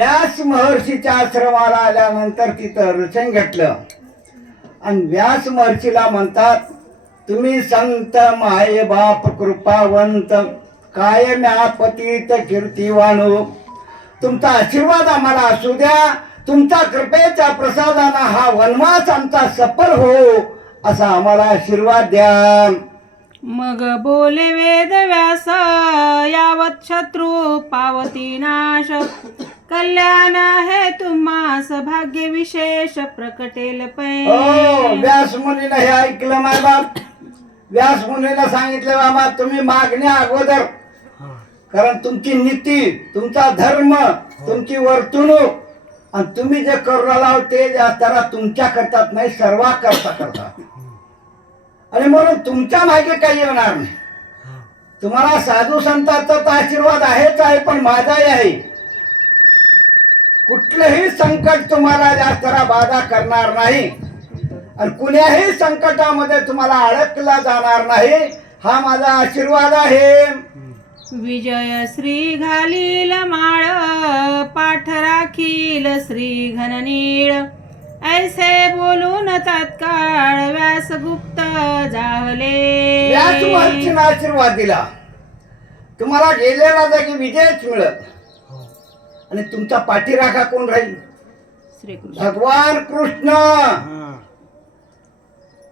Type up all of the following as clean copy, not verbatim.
व्यास महर्षीच्या आश्रमाला आल्यानंतर तिथं रचन घेतलं आणि व्यास महर्षीला म्हणतात, तुम्ही संत माये बाप कृपावंत कायम पतित कीर्तिवाणू, तुमचा आशीर्वाद आम्हाला असू द्या, तुमचा कृपेच्या प्रसादाना हा वनवास आमचा सफल हो असा आम्हाला आशीर्वाद द्या. मग बोले वेद व्यास, यावत शत्रू पावती नाश, कल्याण आहे तुम्हास भाग्य विशेष प्रकटेल पै. व्यास मुनीनं हे ऐकलं माय बाप. व्यास मुनीनं सांगितलं, बाबा तुम्ही मागण्या अगोदर, कारण तुमची नीती, तुमचा धर्म, तुमची वर्तणूक आणि तुम्ही जे करू राहिला ते जरा तुमच्या करतात नाही, सर्वा करतात. आणि म्हणून तुमच्या मागे काही येणार नाही. तुम्हाला साधू संतांचा तर आशीर्वाद आहेच आहे, पण माझाही आहे. कुठलंही संकट तुम्हाला जास्त बाधा करणार नाही आणि कुण्याही संकटामध्ये तुम्हाला अडकला जाणार नाही, हा माझा आशीर्वाद आहे. विजय श्री घालील माळ, पाठ राखील श्री घननीळ, ऐसे बोलून तात्काळ व्यास गुप्त जाहले. व्यास महर्षीने आशीर्वाद दिला, तुम्हाला गेलेला जागी विजयच मिळत आणि तुमचा पाठीराखा कोण राहील? श्रीकृष्ण भगवान कृष्ण.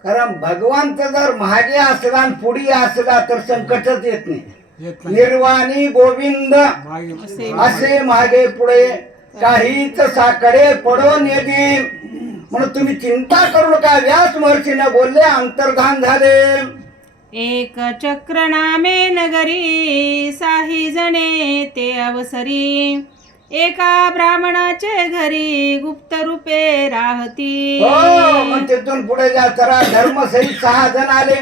कारण भगवानचा जर महागे असला आणि पुढे असला तर संकटच येत नाही. निर्वाणी गोविंद असे मागे पुढे काहीच साकडे पडो नेदी. म्हणून तुम्ही चिंता करू नका. व्यास महर्षीने बोलले, अंतर्धान झाले. एक चक्र नामे नगरी, साही जणे ते अवसरी, एका ब्राह्मणाचे घरी गुप्त रूपे राहती. मग तिथून पुढे जरा धर्मसहित 6 जण आले.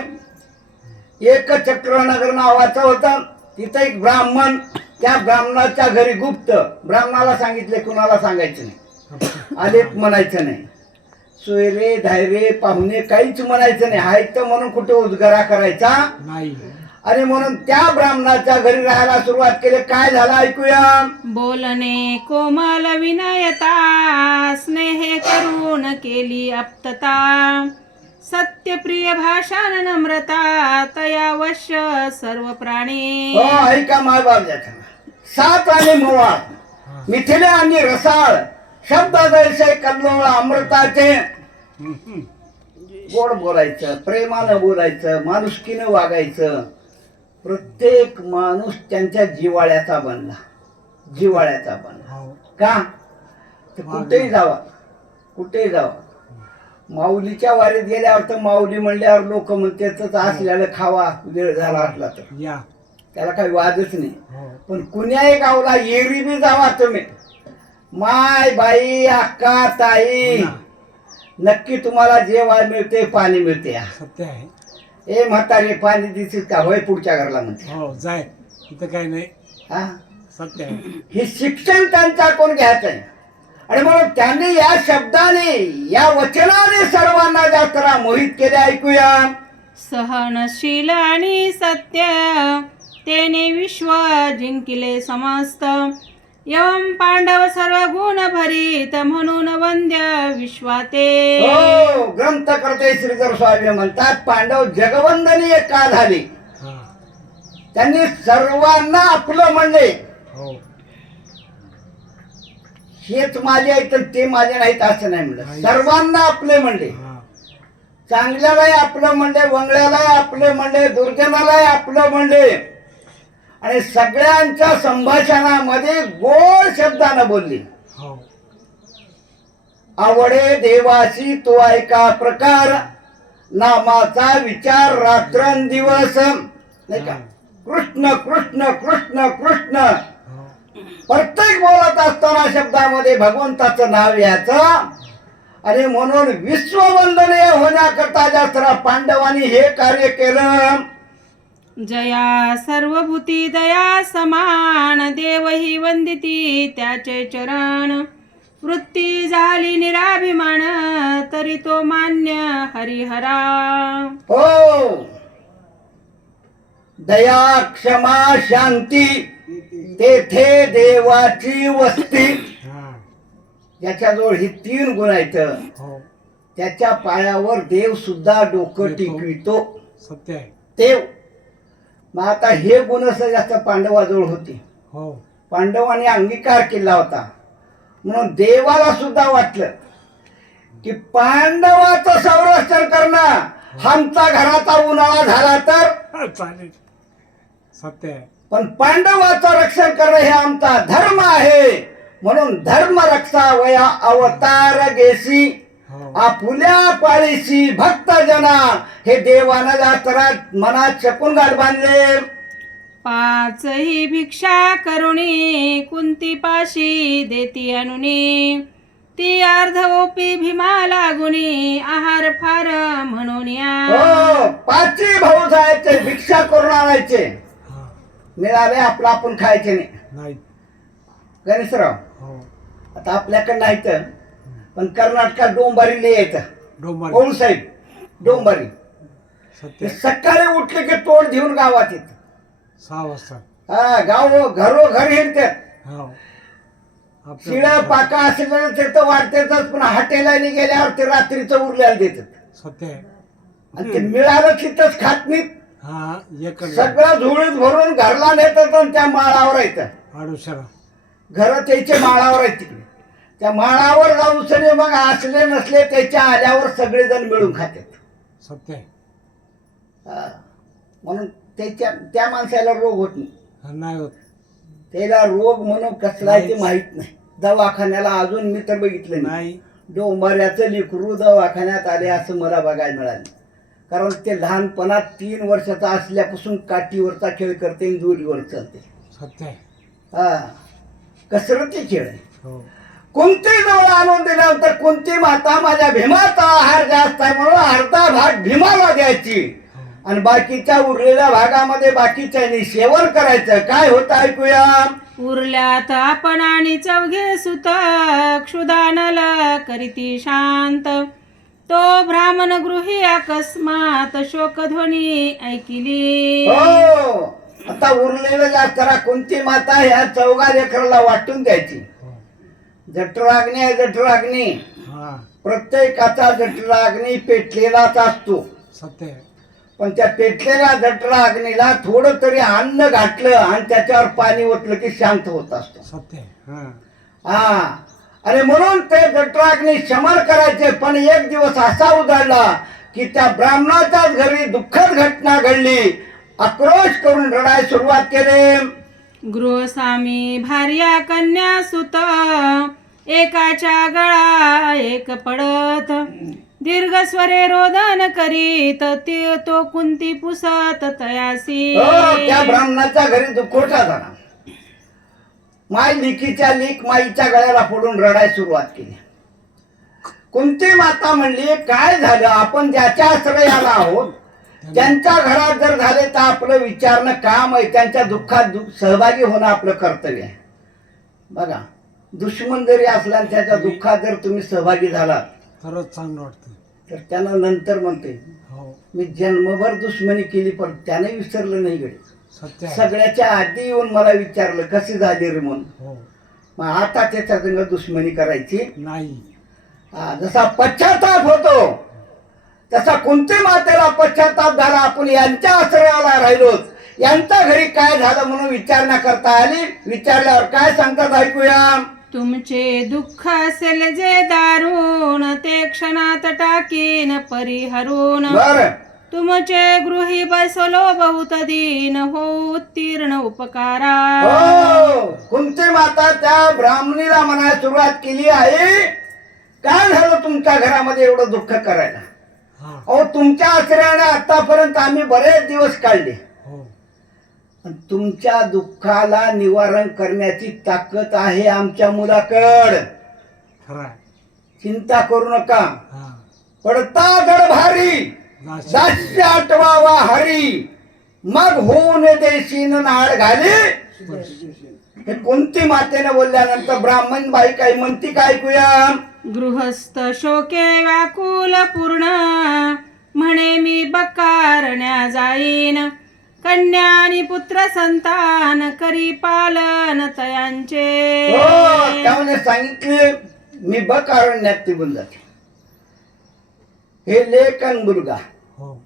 एक चक्र नगर नावाचं होतं. तिथं एक ब्राह्मण, त्या ब्राह्मणाच्या घरी गुप्त. ब्राह्मणाला सांगितले, कुणाला सांगायचं नाही, आलेत म्हणायचं नाही, सोयरे धायरे पाहुणे काहीच म्हणायचं नाही. हायत म्हणून कुठे उद्गारा करायचा नाही. आणि म्हणून त्या ब्राह्मणाच्या घरी राहायला सुरुवात केली. काय झालं ऐकूया. बोलणे कोमल विनयता, स्नेह करून केली आप्तता, सत्यप्रिय भाषण नम्रता, तयावश्य सर्व प्राणी. ऐका माय बाप. सात आणि मोवाळ, मिथिले आणि रसाळ, शब्द जैसे कल्लोळ अमृताचे. गोड बोलायचं, प्रेमानं बोलायचं, माणुसकीनं वागायचं. प्रत्येक माणूस त्यांच्या जिवाळ्याचा बनला, जिवाळ्याचा बनला. का? कुठेही जावा, कुठेही जावा. माऊलीच्या वारीत गेल्यावर तर माऊली म्हणल्यावर लोक म्हणतात असल्याला खावा, वेळ झाला असला तर त्याला काही वादच नाही. पण कुण्याही गावला एरी बी जावा तुम्ही, माय बाई अक्का ताई, नक्की तुम्हाला जेवाय मिळते, पाणी मिळते. सत्य आहे. ए म्हातारे पाणी दिसत का? होय पुढच्या घरला म्हणते. हो जाय, इथं काही नाही. हा, सत्य आहे. हे शिक्षण त्यांचा कोण घ्यायचं आहे. आणि म्हणून त्यांनी या शब्दाने, या वचनाने सर्वांना जास्त मोहित केले. ऐकूया. सहनशील आणि सत्य, तेने विश्व जिंकिले समस्त, यम पांडव सर्व गुण भरीत, म्हणून वंद्य विश्वाते. ग्रंथकर्ते श्रीधर स्वामी म्हणतात, पांडव जगवंदनीय का झाले. त्यांनी सर्वांना आपलं म्हणले. हेच माझे आहेत ते माझे नाहीत असं नाही म्हणलं, सर्वांना आपले म्हणले. चांगल्यालाही आपलं म्हणले, वंगळ्यालाही आपले म्हणले, दुर्जनालाही आपलं म्हणले. आणि सगळ्यांच्या संभाषणामध्ये गोड शब्दानं बोलली. आवडे देवाशी तो ऐका प्रकार, नामाचा विचार रात्रंदिवस. नाही का? कृष्ण कृष्ण कृष्ण कृष्ण. प्रत्येक बोलत असताना शब्दामध्ये भगवंताचं नाव याचं. आणि म्हणून विश्ववंदनीय होण्याकरता जास्त पांडवांनी हे कार्य केलं. जया सर्वभूती दया समान, देवही वंदिती त्याचे चरण, वृत्ती झाली निराभिमान, तरी तो मान्य हरिहरा. हो, दया क्षमा शांती तेथे देवाची वस्ती. हा ज्याच्याजवळ ही 3 गुण आहेत हो त्याच्या पायावर देव सुद्धा डोकं टिकवितो. सत्य आहे. देव. मग आता हे गुण जास्त पांडवाजवळ होते. हो पांडवांनी अंगीकार केला होता. म्हणून देवाला सुद्धा वाटलं की पांडवाचं संरक्षण करणं आमचा घराचा उन्हाळा झाला तर, चालेल. सत्य आहे. पण पांडवाचं रक्षण करणं हे आमचा धर्म आहे. म्हणून धर्म रक्षा वया अवतार घेसी हो आपुल्या पाळीशी भक्त जना. हे देवानं जात्रा मनात शकून गाठ बांधले. 5 ही भिक्षा करुणी कुंती पाशी देती अनुनी. ती अर्ध ओपी भीमा लागुनी आहार फार म्हणून या. हो 5 भाऊ जायचे भिक्षा करून आणायचे. हा मिळाले आपलं आपण खायचे नाही. नाही. गणेशराव हो आता आपल्याकडे नाही तर, पण कर्नाटकात डोंबारी यायचं. डोंबारी. कोण साहेब डोंबारी. सत्य आहे. सकाळी उठले की तोंड घेऊन गावात येत. 6 वाजता. हा गाव घरोघर हिंडतात. हो शिळ पाका असलेलं ते तर वाढतेच, पण हॉटेलाने गेल्यावर ते रात्रीचं उरल्याला देतात. सत्य आहे. आणि ते मिळालं तिथंच खात नाहीत. हा एक सगळं झोळीत भरून घरला नेतात आणि त्या माळावर येतं. आडुशाला. घर त्याच्या माळावर आहेत तिकडे. त्या माळावर जाऊन सगळे मग असले नसले त्याच्या आल्यावर सगळेजण मिळून खातात. सत्य आहे. हा. म्हणून त्या माणसाला रोग होत नाही. नाही होत. त्याला रोग म्हणून कसला आहे ते माहित नाही. दवाखान्याला अजून मी तर बघितलं नाही. नाही. डोंबाऱ्याचं लेकरू दवाखान्यात आले असं मला बघायला मिळालं. कारण ते लहानपणात 3 वर्षाचा असल्यापासून काठीवरचा खेळ करते आणि दोरीवर चालते. सत्य आहे. हा कसरती खेळ आहे. हो कोणती जवळ आणून दिल्यानंतर कोणती माता माझ्या भीमाचा आहार जास्त आहे म्हणून अर्धा भाग भीमाला द्यायची आणि बाकीच्या उरलेल्या भागामध्ये बाकीच्यांनी सेवन करायचं. काय होतं ऐकूया. उरल्यात आपण आणि 4 सुत क्षुदानल करीती शांत. तो ब्राह्मण गृही अकस्मात शोकध्वनी ऐकिली. हो आता उरलेल्या जरा कोणती माता ह्या 4 लेकराला वाटून द्यायची. जठराग्नी आहे जठराग्नी. हा प्रत्येकाचा जठराग्नी पेटलेलाच असतो. सत्य आहे. पण त्या पेटलेल्या जठराग्नीला थोडं तरी अन्न घातलं आणि त्याच्यावर पाणी ओतलं की शांत होत असतो. सत्य आहे. हा आणि म्हणून ते जठराग्नी शमन करायचे. पण एक दिवस असा उजाडला की त्या ब्राह्मणाच्याच घरी दुःखद घटना घडली. आक्रोश करून रडायला सुरुवात केली. गृहस्वामी भार्या कन्या सुत एकाच्या गळा एक पडत. दीर्घ स्वरे रोदन करीत तो कुंती पुसत तयासी. त्या ब्राह्मणाच्या घरी दुखोटा झाला. माय लिकीच्या लीक माईच्या गळ्याला फोडून रडायला सुरुवात केली. कुंती माता म्हणली काय झालं. आपण ज्याच्या आश्रयाला आहोत त्यांच्या घरात जर झाले तर आपलं विचारणं काम आहे. त्यांच्या दुःखात सहभागी होणं आपलं कर्तव्य आहे. बघा दुश्मन जरी असला आणि त्याच्या दुःखात जर तुम्ही सहभागी झालात तरच चांगलं वाटतं. तर त्यानं नंतर म्हणते हो मी जन्मभर दुश्मनी केली पण त्याने विसरलं नाही गडे. सत्य आहे. सगळ्याच्या आधी येऊन मला विचारलं कशी झाली रे म्हणून. हो मग आता त्याच्या संग दुश्मनी करायची नाही. जसा पश्चाताप होतो तसा कोणत्या मातेला पश्चाताप झाला. आपण यांच्या आश्रयाला राहिलो यांच्या घरी काय झालं म्हणून विचारणा करता आली. विचारल्यावर काय सांगतात ऐकूया. तुमचे दुःख असेल जे दारुण ते क्षणात टाकीन परिहरून. बर तुमचे गृही बसलो बहुत दीन हो उत्तीर्ण उपकारा. हो कुंती माता त्या ब्राह्मणीला म्हणायला सुरुवात केली आहे. काय झालं तुमच्या घरामध्ये एवढं दुःख करायला. हा अहो तुमच्या आश्रयाने आतापर्यंत आम्ही बरेच दिवस काढले. हो आणि तुमच्या दुःखाला निवारण करण्याची ताकद आहे आमच्या मुलाकड. खरं आहे. चिंता करू नका. हा पडता जड भारी दास्य आठवावा हरी मग होऊन देशीन नाळ घाली. हे कोणती मातेने बोलल्यानंतर ब्राह्मण बाई काही म्हणती काय ऐकूया. गृहस्थ शोके व्याकुल पूर्ण म्हणे मी बकारण्या जाईन. कन्या आणि पुत्र संतान करी पालन तयांचे. हो, त्यामुळे सांगितले मी बकारण्यात निघून जाते. हे लेक आणि मुलगा हो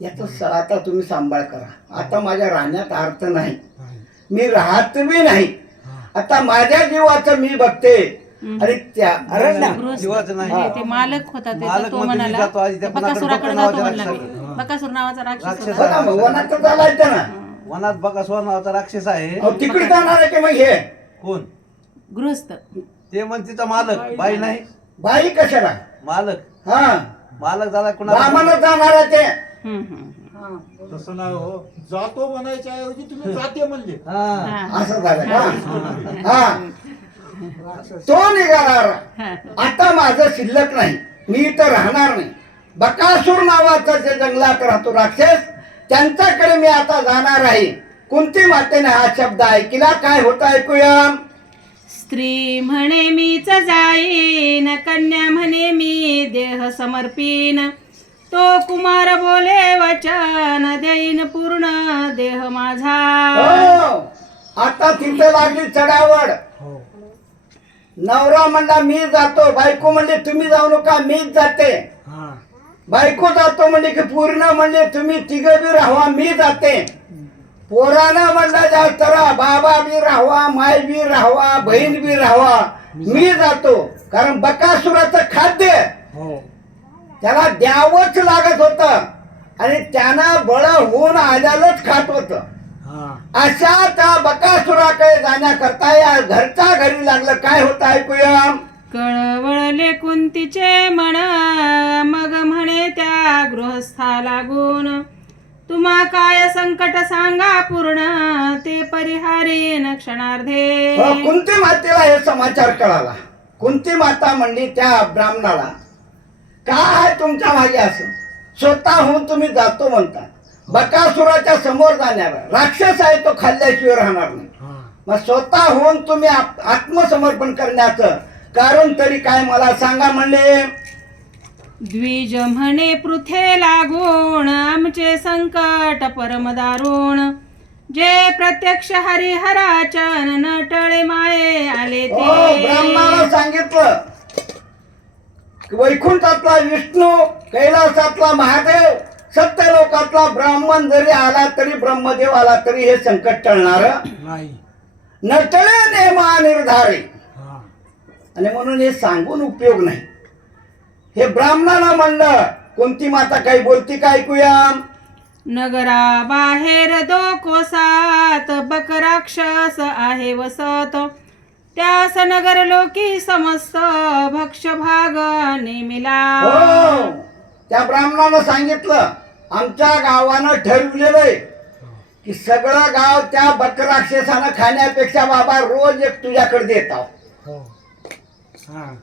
याचा आता तुम्ही सांभाळ करा. आता माझ्या राहण्यात अर्थ नाही, नाही मी राहत बी नाही. हा. आता माझ्या जीवाचं मी बघते. आणि त्या अरे ना जीवाचं नाही. हे ते मालक होता त्याचा, मालक तो मध्ये म्हणाला जातो आधी त्या बकासुराकडे नावाच्या जातो म्हणला राक्षसाकडे. मी. बकासूर नावाचा राक्षस राक्षस. होता. बघा मग वनात तर चालायचं ना. वनात बकासूर नावाचा राक्षस आहे. अहो, तिकडे जाणार आहे की मग हे कोण गृहस्थ. ते म्हणते मालक, बाई नाही. बाई कशाला? मालक, हा मालक झाला कुणाला? बामानं जाणार आहे ते. हम्म, हम्म. तसं नाही हो, जातो म्हणायच्या ऐवजी तुम्ही जाते म्हणले. हा. हा. असं झालं का? हा तो निघाला. आता माझं शिल्लक नाही, मी इथं राहणार नाही. बकासूर नावाचा जे जंगलात राहतो राक्षस, त्यांच्याकडे मी आता जाणार आहे. कुंती मातेने हा शब्द ऐकला. काय होतं ऐकूया. स्त्री म्हणे मीच जाईन, कन्या म्हणे मी देह समर्पीन. तो कुमार बोले वचन, देईन पूर्ण देह माझा. हो, आता तिथे लागली चढावड. हो नवरा म्हणला मी जातो, बायको म्हणली तुम्ही जाऊ नका मीच जाते. हा. बायको जातो म्हणले की पूर्ण म्हणले तुम्ही तिघं बी राहावा मी जाते. पोरानं म्हणलं जास्त राहा, बाबा बी राहावा, माय बी राहावा, बहीण बी राहावा, मी जातो. कारण बकासुराचं खाद्य हो त्याला द्यावंच लागत होत आणि त्यानं बळ होऊन आल्यालाच खात होत. हा. अशा त्या बकासुराकडे जाण्याकरता या घरच्या घरी लागलं. काय होतं ऐकूया. कळवळले कुंतीचे मन, मग म्हणे त्या गृहस्था लागून. तुम्हा काय संकट सांगा पूर्ण, ते परिहारीन क्षणार्धे. कुंती मातेला हे समाचार कळाला. कुंती माता म्हणली त्या ब्राह्मणाला, काय तुमच्या मागे असं स्वतःहून तुम्ही जातो म्हणता. बकासुराच्या समोर जाणार राक्षस आहे, तो खाल्ल्याशिवाय राहणार नाही. हा. मग स्वतःहून तुम्ही आत्मसमर्पण करण्याचं कारण तरी काय मला सांगा म्हणले. द्विज म्हणे पृथे लागून, आमचे संकट परम दारुण. जे प्रत्यक्ष हरिहराचन, न टळे माये आले ब्राह्मणाला ते. सांगितलं की वैकुंठातला विष्णू, कैलासातला महादेव, सत्यलोकातला ब्राह्मण जरी आला तरी, ब्रह्मदेव आला तरी हे संकट टळणार नाही. नटळे नेमा निर्धारे. हा. आणि म्हणून हे सांगून उपयोग नाही. हे ब्राह्मणाला म्हणलं. कोणती माता काही बोलती का ऐकूया. नगरा बाहेर दो कोसात, बक राक्षस आहे वसत. त्यास नगर लोकी समस्त, भक्ष भाग नेमिला. हो, त्या ब्राह्मणानं सांगितलं आमच्या गावानं ठरवलेलं आहे की सगळं गाव त्या बकराक्षसानं खाण्यापेक्षा बाबा रोज एक तुझ्याकडे देत आहो. हो. हा.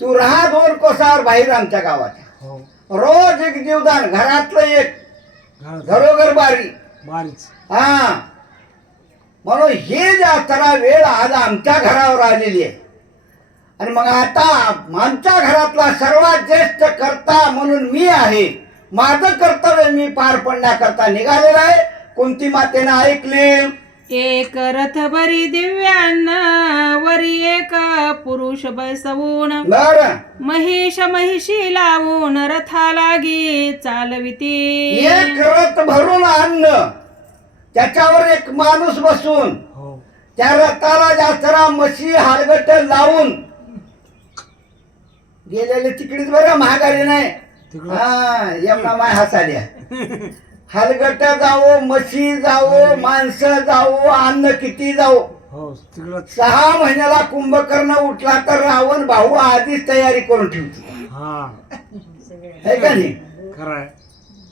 तू राहा 2 कोसावर बाहेर आमच्या गावाच्या. हो. रोज एक जीवदान, घरातलं एक, घरोघर बारी. बारीच. हा म्हणून हे जरा वेळ आज आमच्या घरावर आलेली आहे. आणि मग आता आमच्या घरातला सर्वात ज्येष्ठ कर्ता म्हणून मी आहे. माझं कर्तव्य मी पार पडण्याकरता निघालेला आहे. कुंती मातेनं ऐकले. एक रथ बरी दिव्यान्न, वरी एक पुरुष बैसवून. बर महिष महिषी लावून, रथा लागी चालविती. एक रथ भरून आणलं, त्याच्यावर एक माणूस बसून, हो. त्या रथाला जास्तरा मशी हालगट लावून गेलेले तिकडेच बरं, महागारी नाही. तिकडं. हा यमुना माय हसाल्या. हलगट जावो, म्हशी जावो, माणसं जावो, अन्न किती जावो. हो तिकडं. 6 महिन्याला कुंभकर्ण उठला तर रावण भाऊ आधीच तयारी करून ठेवतो. हा. है का नाही. खरं आहे.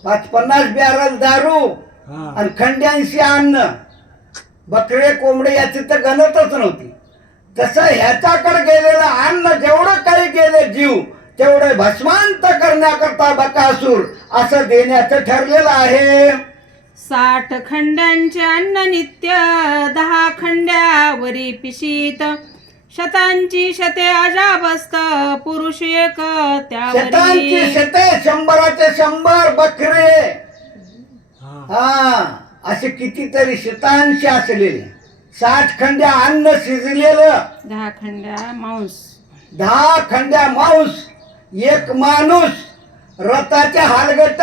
50 बॅरल दारू हा. आणि खंड्यांशी अन्न, बकरे कोंबडे याची तर गणतच नव्हती. तसं ह्याच्याकडे गेलेलं अन्न जेवढं काही गेले जीव, तेवढे भस्मांत करण्याकरता बकासूर असं देण्याचं ठरलेलं आहे. 60 खंड्यांचे अन्न नित्य, 10 खंड्यावरी पिशीत. शतांची शते अजाबस्त, पुरुष एक शतांची त्यावरी. शते, 100चे 100 बकरे. हा. हा असे कितीतरी शतांशी असलेले 60 खंड्या अन्न शिजलेलं 10 खंड्या मांस 10 खंड्या मांस एक माणूस रथाच्या हालगट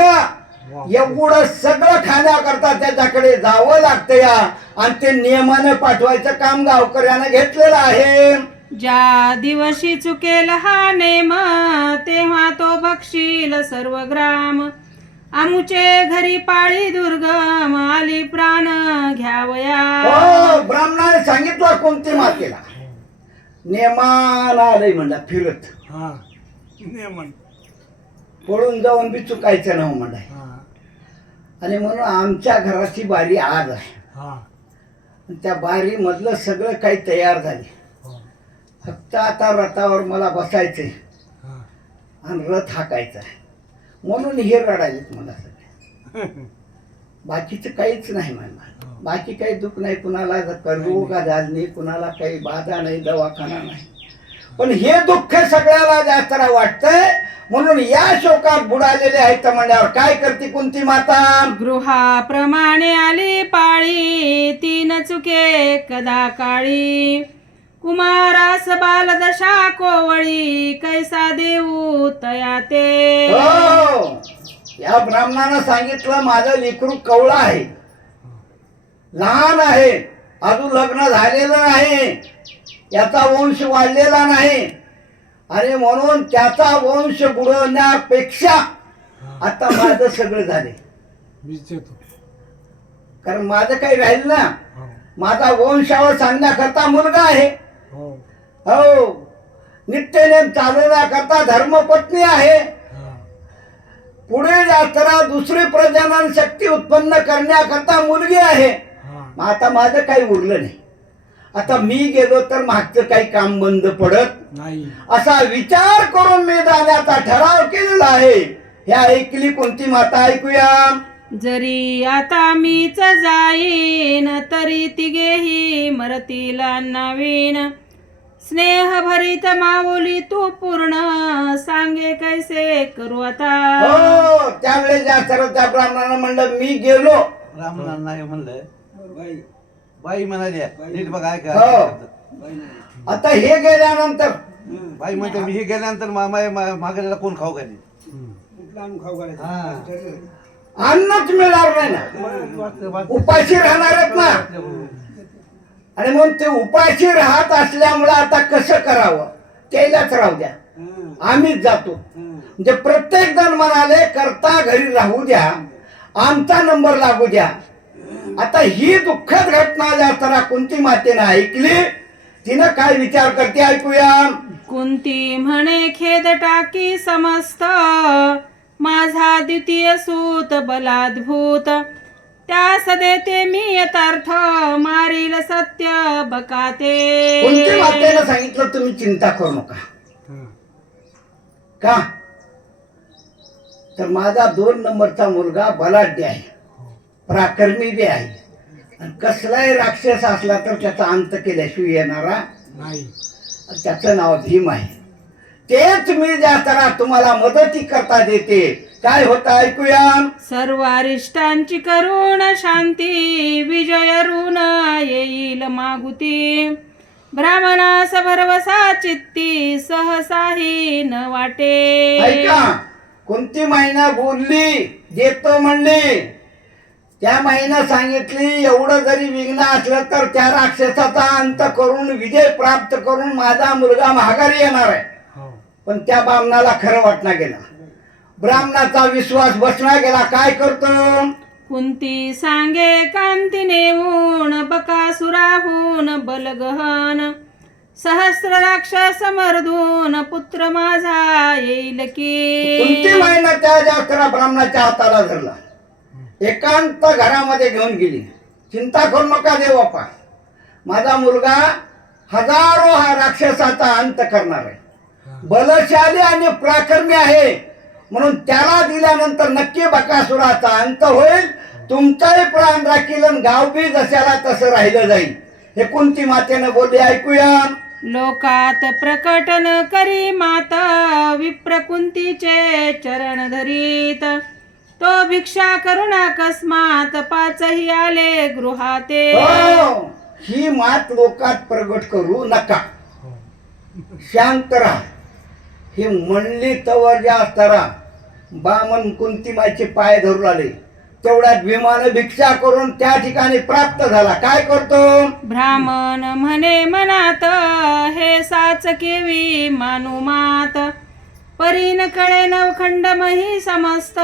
एवढं सगळं खाण्याकरता त्याच्याकडे जावं लागतं या आणि ते नियमानं पाठवायचं काम गावकऱ्यानं घेतलेलं आहे. ज्या दिवशी चुकेल हा नेम तेव्हा तो बक्षील सर्व ग्राम. आमुचे घरी पाळी दुर्गम आली प्राण घ्यावया. हो, ब्राह्मणाने सांगितलं कोणती मातेला नेमान आलंय म्हणला फिरत हा नियमन पळून जाऊन बी चुकायचं नाही म्हणलाय. हा आणि म्हणून आमच्या घराची बारी आज आहे. हा त्या बारी मधलं सगळं काही तयार झाले. हो फक्त आता रथावर मला बसायचंय हा आणि रथ हाकायचा आहे म्हणून हे रडायलेत मला सगळे. बाकीचं काहीच नाही मला. बाकी काही दुःख नाही, कुणाला रोग आजार नाही, कुणाला काही बाधा नाही, दवाखाना नाही. पण हे दुःख सगळ्याला जास्त वाटतंय म्हणून या शोकात बुडालेले आहेत. म्हणल्यावर काय करते कुंती माता? गृहाप्रमाणे आली पाळी तीन चुके कदा काळी. कुमारास बालदशा कोवळी कैसा देऊ तया ते. हो, या ब्राह्मणानं सांगितलं माझं लेकरू कवळं आहे, लहान आहे, अजून लग्न झालेलं नाही, याचा वंश वाढलेला नाही आणि म्हणून त्याचा वंश बुडवण्यापेक्षा आता माझं सगळं झाले. मीच देतो. कारण माझं काही राहील ना. हो माझा वंशावर सांगण्याकरता मुलगा आहे. हो हो, नित्यनेम चालवण्याकरता धर्मपत्नी आहे. हा पुढे जाताना दुसरी प्रजनन शक्ती उत्पन्न करण्याकरता मुलगी आहे. हा मग आता माझं काही उरलं नाही. आता मी गेलो तर मागचं काही काम बंद पडत नाही. असा विचार करून मी जाण्याचा ठराव केलेला आहे. हे ऐकली कोणती माता? ऐकूया. जरी आता मीच जाईन तरी तिघेही मरतील नवीन. स्नेह भरीत माऊली तू पूर्ण सांगे कैसे करू आता. हो, त्यावेळेस जाताना त्या ब्राह्मणानं म्हणलं मी गेलो. ब्राह्मणांना नाही म्हणलं बाई म्हणाली नीट बघा ऐका. हो. आता हे गेल्यानंतर बाई म्हणते मी हे गेल्यानंतर मागल्याला कोण खाऊ घाली. हा अन्नच मिळणार नाही ना, उपाशी राहणार आहेत ना. आणि म्हणून ते उपाशी राहत असल्यामुळे आता कसं करावं त्यालाच राहू द्या, आम्हीच जातो. म्हणजे प्रत्येक जण म्हणाले करता घरी राहू द्या, आमचा नंबर लागू द्या. आता ही दुःखद घटना जाताना कुंती मातेनं ऐकली. तिनं काय विचार करते ऐकूया. कुंती म्हणे खेद टाकी समस्त माझा द्वितीय सूत बलाद्भूत. त्यास देते मी यथार्थ मारील सत्य बकाते. कुंती मातेनं सांगितलं तुम्ही चिंता करू नका. हा का तर माझा 2 नंबरचा मुलगा बलाढ्य आहे, पराक्रमी बी आहे आणि कसलाही राक्षस असला तर त्याचा अंत केल्याशिवाय येणारा नाही. त्याचं नाव भीम आहे. तेच मी जाताना तुम्हाला मदती करता देते. काय होतं ऐकूया. सर्व अरिष्टांची करुण शांती विजय ऋण येईल मागुती. ब्राह्मणास भरवसा चित्ती सहसाही न वाटे. ऐका, कोणती महिना बोलली देतो म्हणली, त्या महिना सांगितली एवढं जरी विघ्न असलं तर त्या राक्षसाचा अंत करून विजय प्राप्त करून माझा मुलगा माघारी येणार आहे. हो पण त्या ब्राह्मणाला खरं वाटणं गेला, ब्राह्मणाचा विश्वास बसला गेला. काय करतो. कुंती सांगे कांती नेऊन बकासुराहून बलगहन. सहस्र राक्षस मर्दून पुत्र माझा येईल कोणती की. महिना त्या जास्तरा ब्राह्मणाच्या हाताला धरला, एकांत घरामध्ये घेऊन गेली. चिंता करू नका देवप्पा, माझा मुलगा हजारो हा राक्षसाचा अंत करणार आहे, बलशाली आणि पराक्रमी आहे म्हणून त्याला दिल्यानंतर नक्की बकासुराचा अंत होईल. तुमचाही प्राण राखील आणि गाव बी जशाला तसं राहिलं जाईल. हे कुंती मातेनं बोलले ऐकूया. लोकात प्रकटन करी माता विप्र कुंतीचे चरण धरीत. तो भिक्षा करून अकस्मात पाचही आले गृहाते. हो, ही मात लोकात प्रगट करू नका. शांत राहा. हे म्हणली तवर जास्त राहा. बामन कुंतीमाचे पाय धरू आले. तेवढ्यात भीमानं भिक्षा करून त्या ठिकाणी प्राप्त झाला. काय करतो? ब्राह्मण म्हणे मनात, हे साच केवी मानू मात. परीन कळे नवखंड मही समस्त,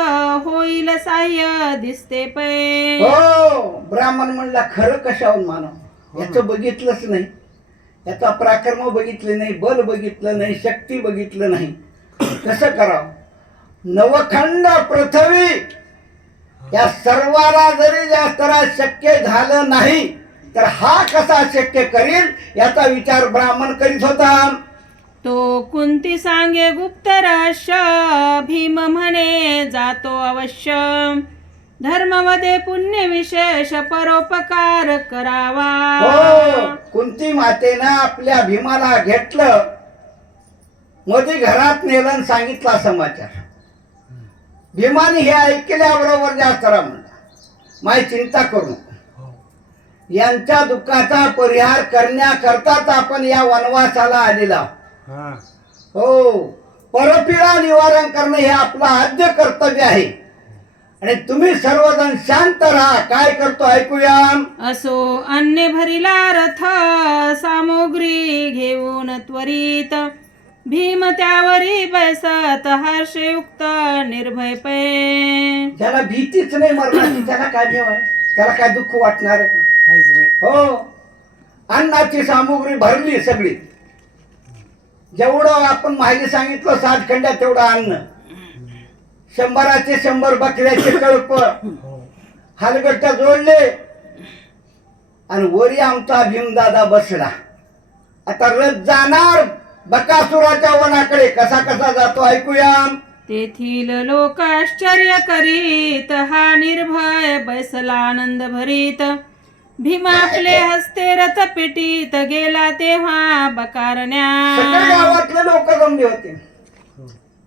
होईल साह्य दिसते पै. हो, ब्राह्मण म्हणला खरं कशाहून मानव. याचं बघितलंच नाही. याचा पराक्रम बघितले नाही, बल बघितलं नाही, शक्ती बघितलं नाही. कसं करावं? नवखंड पृथ्वी या सर्वाला जरी जास्त शक्य झालं नाही तर हा कसा शक्य करील याचा विचार ब्राह्मण करीत होता. तो कुंती सांगे गुप्त रहस्य, भीम म्हणे जातो अवश्य. धर्ममध्ये पुण्य विशेष, परोपकार करावा. हो, कुंती मातेनं आपल्या भीमाला घेतलं, मध्ये घरात नेलं आणि सांगितला समाचार. भीमाने हे ऐकल्याबरोबर जास्त म्हणला, माझी चिंता करू नको. यांच्या दुःखाचा परिहार करण्याकरताच आपण या वनवासाला आलेला. हा हो, परपीडा निवारण करणे हे आपलं आद्य कर्तव्य आहे. आणि तुम्ही सर्वजण शांत राहा. काय करतो ऐकूया. असो अन्य भरिला रथ, सामुग्री घेऊन त्वरित. भीम त्यावरी बैसत, हर्षयुक्त निर्भय पै. ज्याला भीतीच नाही मरणाची त्याला काय भेव आहे? त्याला काय दुःख वाटणार आहे का? काहीच नाही. हो, अन्नाची सामुग्री भरली सगळी. जेवढं आपण माहिती सांगितलं 60 खंड्या तेवढं अन्न, 100चे 100 बकऱ्याचे कळप, हो हलगट्ट जोडले आणि वरी आमचा भीमदादा बसला. आता रथ जाणार बकासुराच्या वनाकडे. कसा कसा जातो ऐकूया. तेथील लोक आश्चर्य करीत, हा निर्भय बैसला आनंद भरीत. भीम आपले हस्ते रथ पेटीत, गेला तेव्हा बकारण्या. सगळे गावातले लोक जमले होते.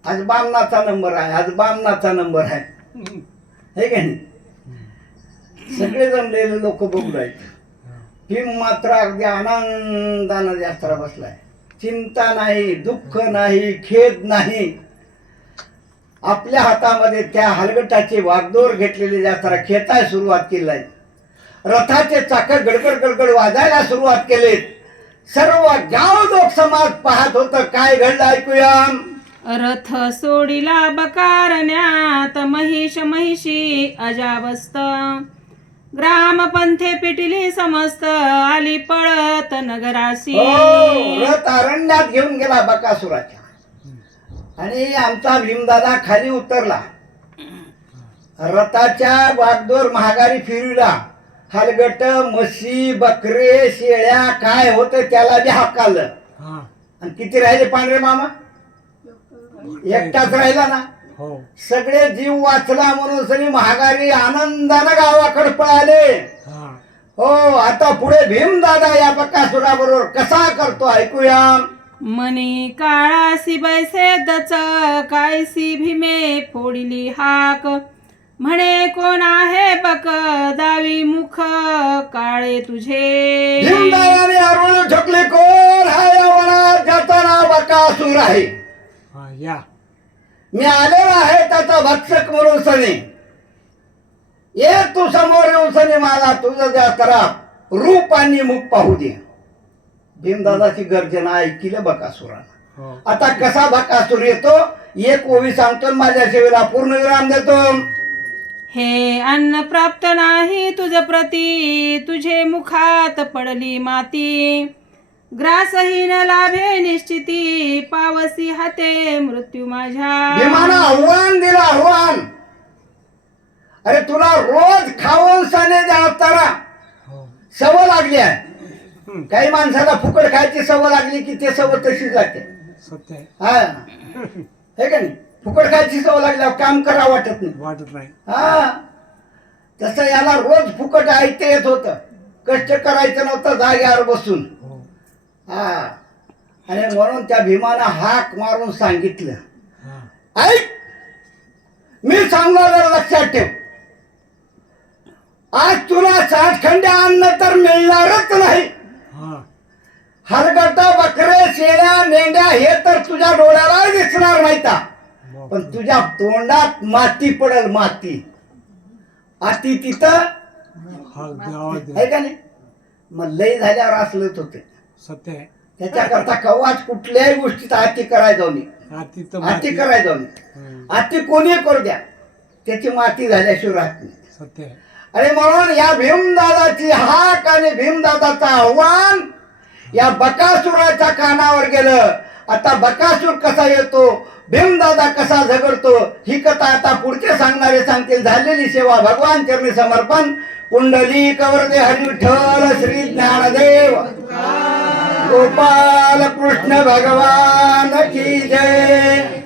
आज बामणाचा नंबर आहे, आज बामणाचा नंबर आहे, हे का नाही? सगळे जमलेले लोक बघू राहिले. भीम मात्र अगदी आनंदानं यात्रा बसलाय. चिंता नाही, दुःख नाही, खेद नाही. आपल्या हातामध्ये त्या हलगटाची वागदोर घेतलेली यात्रा खेचाय सुरुवात केली आहे. रथाचे चाक गडगड गडगड वाजायला सुरुवात केली. सर्व गाव लोक समाज पाहत होत. काय घडलं ऐकूया. रथ सोडिला बकारण्यात, महिष महिषी अजावस्त. ग्राम पंथे पिटिली समस्त, आली पळत नगरासी. हो, रथ अरण्यात घेऊन गेला बकासुराच्या. आणि आमचा भीमदादा खाली उतरला. रथाच्या वागदोर महागारी फिरविला. हलगट, म्हशी, बकरे, शेळ्या काय होतं त्याला बी हाकाललं. हा आणि किती राहिले पांढरे मामा? एकटाच राहिला ना. हो सगळे जीव वाचला म्हणून सगळी महागारी आनंदानं गावाकडे पळाले. हा हो, आता पुढे भीमदादा या बकासुराबरोबर कसा करतो ऐकूया. मनी काळासी बैसे दच, कायसी भीमे फोडिली हाक. म्हणे कोण आहे बक, दावी मुख काळे तुझे. भीमदादाने आरोळी ठोकले, कोण हा या वनात ज्याचं नाव बकासूर आहे. हा या मी आलेला आहे त्याचा भक्षक म्हणून सनी. ये तू समोर येऊन सनी मला तुझं त्या करा रूप आणि मुख पाहू दे. भीमदादाची गर्जना ऐकलं बकासुरानं. हो आता कसा बकासूर येतो एक ओवी सांगतो आणि माझ्या सेवेला पूर्ण विराम देतो. हे अन्न प्राप्त नाही तुझ प्रती, तुझे मुखात पडली माती. ग्रासहीन लाभे निश्चिती, पावसी हाते मृत्यू माझ्या. भीमानं आव्हान दिलं, आव्हान. अरे तुला रोज खाऊन सने द्या तारा हो सवय लागली आहे. काही माणसाला फुकट खायची सवय लागली की ते सवय तशीच लागते. सत्य आहे. हा, हे का नाही? फुकट खायची सवय लागल्यावर काम करा वाटत नाही. वाटत नाही. हा, तसं याला रोज फुकट ऐकते येत होतं. कष्ट करायचं नव्हतं जाग्यावर बसून. हो हा, आणि म्हणून त्या भीमानं हाक मारून सांगितलं, हा ऐक, मी सांगणार लक्षात ठेव. आज तुला 60 खंडे अन्न तर मिळणारच नाही. हा हलगटा, बकरे, शेळ्या, मेंढ्या हे तर तुझ्या डोळ्याला दिसणार नाही का, पण तुझ्या तोंडात माती पडल, माती. आती तिथं हा देवा आहे का नाही. मग लय झाल्यावर असलंच होते. सत्य आहे. त्याच्याकरता कवाच कुठल्याही गोष्टीत आती करायचो नाही. आती तर आती माती. करायचो नाही. हं, आती कोणी करू द्या, त्याची माती झाल्याशिवाय राहत नाही. सत्य आहे. अरे म्हणून या भीमदादाची हाक आणि भीमदादाचं आव्हान या बकासुराच्या कानावर गेलं. आता बकासूर कसा येतो, भीमदादा कसा झगडतो, ही कथा आता पुढचे सांगणारे सांगतील. झालेली सेवा भगवान चरणी समर्पण. कुंडली कवरदे हरी विठ्ठल श्री ज्ञानदेव गोपाल कृष्ण भगवान की जय.